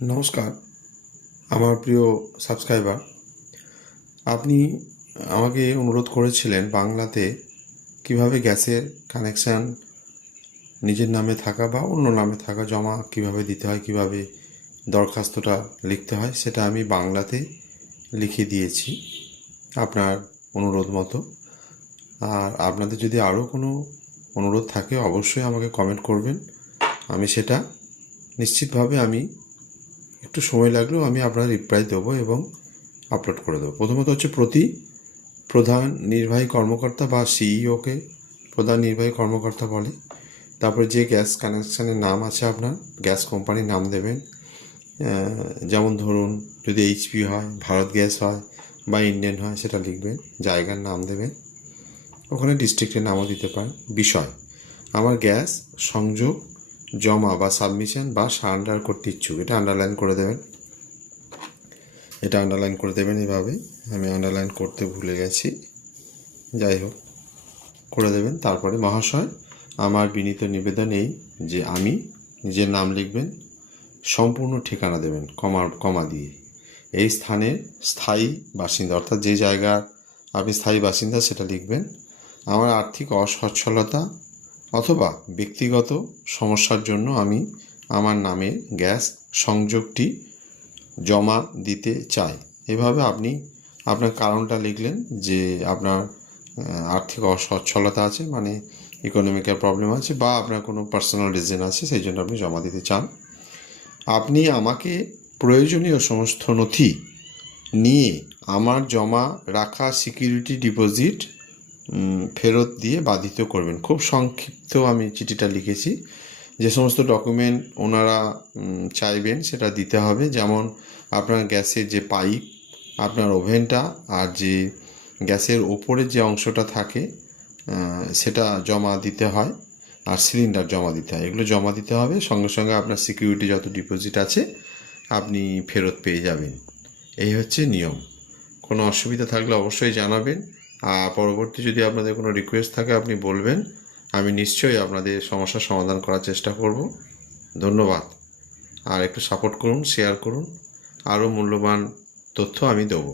নমস্কার, আমার প্রিয় সাবস্ক্রাইবার। আপনি আমাকে অনুরোধ করেছিলেন বাংলাতে কিভাবে গ্যাসের কানেকশান নিজের নামে থাকা বা অন্য নামে থাকা জমা কিভাবে দিতে হয়, কিভাবে দরখাস্তটা লিখতে হয়, সেটা আমি বাংলাতে লিখে দিয়েছি আপনার অনুরোধ মতো। আর আপনাদের যদি আরও কোনো অনুরোধ থাকে অবশ্যই আমাকে কমেন্ট করবেন। আমি সেটা নিশ্চিতভাবে একটু সময় লাগলেও আমি আপনার রিপ্লাই দেবো এবং আপলোড করে দেবো। প্রথমত হচ্ছে প্রধান নির্বাহী কর্মকর্তা বা সিইওকে প্রধান নির্বাহী কর্মকর্তা বলে। তারপরে যে গ্যাস কানেকশানের নাম আছে আপনার গ্যাস কোম্পানির নাম দেবেন। যেমন ধরুন যদি এইচপি হয়, ভারত গ্যাস হয় বা ইন্ডিয়ান হয় সেটা লিখবেন। জায়গার নাম দেবেন, ওখানে ডিস্ট্রিক্টের নামও দিতে পারেন। বিষয়, আমার গ্যাস সংযোগ জমা বা সাবমিশন বা সারেন্ডার করতে ইচ্ছুক, এটা আন্ডারলাইন করে দেবেন। এভাবে। আমি আন্ডারলাইন করতে ভুলে গেছি, যাই হোক করে দেবেন। তারপরে মহাশয়, আমার বিনীত নিবেদন এই যে আমি নিজের নাম লিখবেন, সম্পূর্ণ ঠিকানা দেবেন কমা দিয়ে। এই স্থানের স্থায়ী বাসিন্দা, অর্থাৎ যে জায়গার আপনি স্থায়ী বাসিন্দা সেটা লিখবেন। আমার আর্থিক অসচ্ছলতা অথবা ব্যক্তিগত সমস্যার জন্য আমি আমার নামে গ্যাস সংযোগটি জমা দিতে চাই। এভাবে আপনি আপনার কারণটা লিখলেন যে আপনার আর্থিক অসচ্ছলতা আছে, মানে ইকোনমিক্যাল প্রবলেম আছে, বা আপনার কোনো পার্সোনাল রিজন আছে, সেই জন্য আপনি জমা দিতে চান। আপনি আমাকে প্রয়োজনীয় সমস্ত নথি নিয়ে আমার জমা রাখা সিকিউরিটি ডিপোজিট ফেরত দিয়ে বাধিত করবেন। খুব সংক্ষিপ্ত আমি চিঠিটা লিখেছি। যে সমস্ত ডকুমেন্ট ওনারা চাইবেন সেটা দিতে হবে, যেমন আপনার গ্যাসের যে পাইপ, আপনার ওভেনটা, আর যে গ্যাসের ওপরে যে অংশটা থাকে সেটা জমা দিতে হয়, আর সিলিন্ডার জমা দিতে হয়। এগুলো জমা দিতে হবে, সঙ্গে সঙ্গে আপনার সিকিউরিটি যত ডিপোজিট আছে আপনি ফেরত পেয়ে যাবেন। এই হচ্ছে নিয়ম। কোনো অসুবিধা থাকলে অবশ্যই জানাবেন। আর পরবর্তী যদি আপনাদের কোনো রিকোয়েস্ট থাকে আপনি বলবেন, আমি নিশ্চয়ই আপনাদের সমস্যার সমাধান করার চেষ্টা করব। ধন্যবাদ। আর একটু সাপোর্ট করুন, শেয়ার করুন, আরও মূল্যবান তথ্য আমি দেবো।